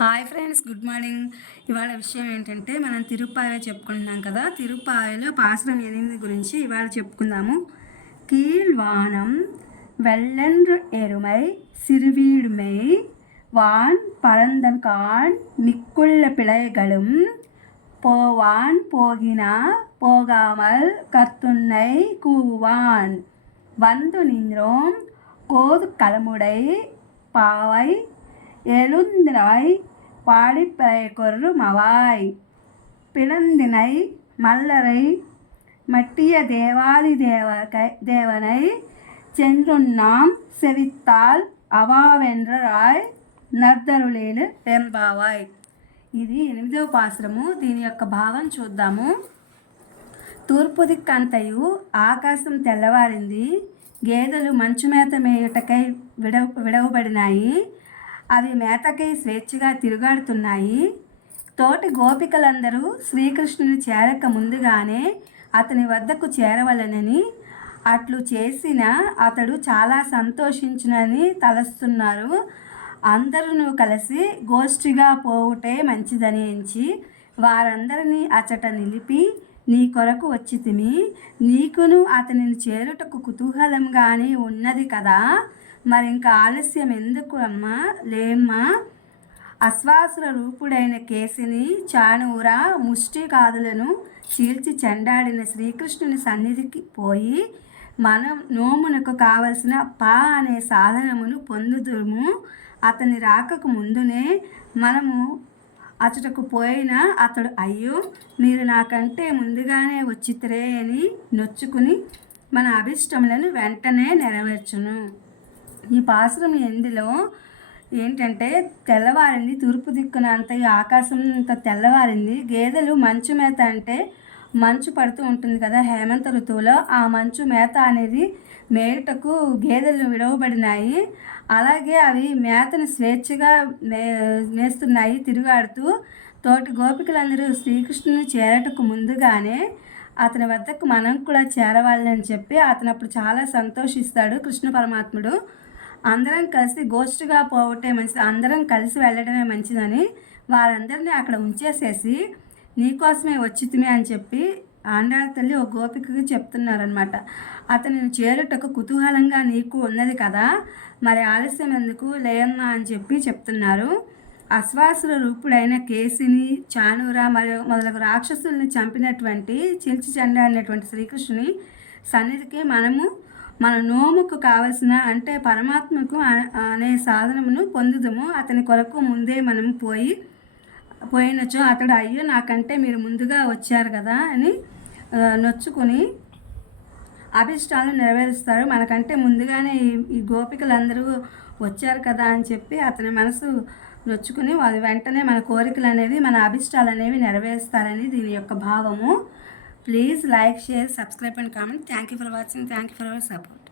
Hi friends, good morning. ఇవాళ విషయం ఏంటంటే మనం తిరుప్పాయ చెప్పుకుంటున్నాం కదా. తిరుప్పాయలో పాసురం 8 గురించి ఇవాళ చెప్పుకుందాము. కీழ்వానం வெள்ளென்று எருமை சிறுவீடுமை வான் பரந்தன்கான் மிக்குள்ள பிழைகளும் போவான் போகினா போகாமல் கத்துன்னை கூவான் வந்து நின்றோம் கோது களமுடை பாவை எழுந்தினாய் பாடிப்பிறை கொரு மவாய் பிளந்தினை மல்லரை மட்டிய தேவாதி தேவனை சென்றுண்ணாம் செவித்தால் అవావెండ్రాయ్ నర్దరులేలు వెంబావాయ్. ఇది 8వ పాసురము. దీని యొక్క భావం చూద్దాము. తూర్పు దిక్కంతయు ఆకాశం తెల్లవారింది. గేదెలు మంచు మేత మేయుటకై విడవబడినాయి. అవి మేతకై స్వేచ్ఛగా తిరుగాడుతున్నాయి. తోటి గోపికలందరూ శ్రీకృష్ణుని చేరక ముందుగానే అతని వద్దకు చేరవలనని, అట్లు చేసిన అతడు చాలా సంతోషించునని తలస్తున్నారు. అందరూ కలిసి గోష్ఠిగా పోవుటే మంచిదని ఎంచి వారందరినీ అచట నిలిపి, నీ కొరకు వచ్చితిమి, నీకును అతనిని చేరుటకు కుతూహలంగానే ఉన్నది కదా, మరింక ఆలస్యం ఎందుకు అమ్మా, లేమ్మా. అశ్వాసుల రూపుడైన కేసిని చాణూర ముష్టికాదులను చీల్చి చెండాడిన శ్రీకృష్ణుని సన్నిధికి పోయి మనం నోమునకు కావలసిన పా అనే సాధనమును పొందుదుము. అతని రాకకు ముందునే మనము అతడుకు పోయినా అతడు, అయ్యో మీరు నాకంటే ముందుగానే వచ్చితిరే అని నొచ్చుకుని మన అభిష్టములను వెంటనే నెరవేర్చును. ఈ పాసురం ఎందులో ఏంటంటే, తెల్లవారింది, తూర్పు దిక్కున అంత ఆకాశం అంత తెల్లవారింది. గేదెలు మంచు మేత అంటే మంచు పడుతూ ఉంటుంది కదా హేమంత ఋతువులో, ఆ మంచు మేత అనేది మేయుటకు గేదెలు విడవబడినాయి. అలాగే అవి మేతను స్వేచ్ఛగా మేస్తున్నాయి తిరుగాడుతూ. తోటి గోపికలందరూ శ్రీకృష్ణుని చేరటకు ముందుగానే అతని వద్దకు మనం కూడా చేరవాలని చెప్పి అతను అప్పుడు చాలా సంతోషిస్తాడు కృష్ణ పరమాత్ముడు. అందరం కలిసి గోష్ఠిగా పోవటే మంచిది, అందరం కలిసి వెళ్ళడమే మంచిదని వారందరినీ అక్కడ ఉంచేసేసి నీకోసమే వచ్చితిమి అని చెప్పి ఆండాళ్ళ తల్లి ఒక గోపికకి చెప్తున్నారనమాట. అతనిని చేరుటకు కుతూహలంగా నీకు ఉన్నది కదా, మరి ఆలస్యం ఎందుకు, లేయమ్మా అని చెప్పి చెప్తున్నారు. అశ్వాసుల రూపుడైన కేసిని, చాణూర మరియు మొదలగు రాక్షసుల్ని చంపినటువంటి చీల్చి చెండాడినటువంటి శ్రీకృష్ణుని సన్నిధికి మనము మన నోముకు కావలసిన అంటే పరమాత్మకు అనే సాధనమును పొందుదము. అతని కొరకు ముందే మనం పోయినచో అతడు, అయ్యో నాకంటే మీరు ముందుగా వచ్చారు కదా అని నొచ్చుకొని అభిష్టాలను నెరవేరుస్తారు. మనకంటే ముందుగానే ఈ గోపికలందరూ వచ్చారు కదా అని చెప్పి అతని మనసు నొచ్చుకుని వాళ్ళు వెంటనే మన కోరికలు అనేవి, మన అభిష్టాలు అనేవి నెరవేరుస్తారని దీని యొక్క భావము. Please like, share, subscribe and comment. Thank you for watching. Thank you for our support.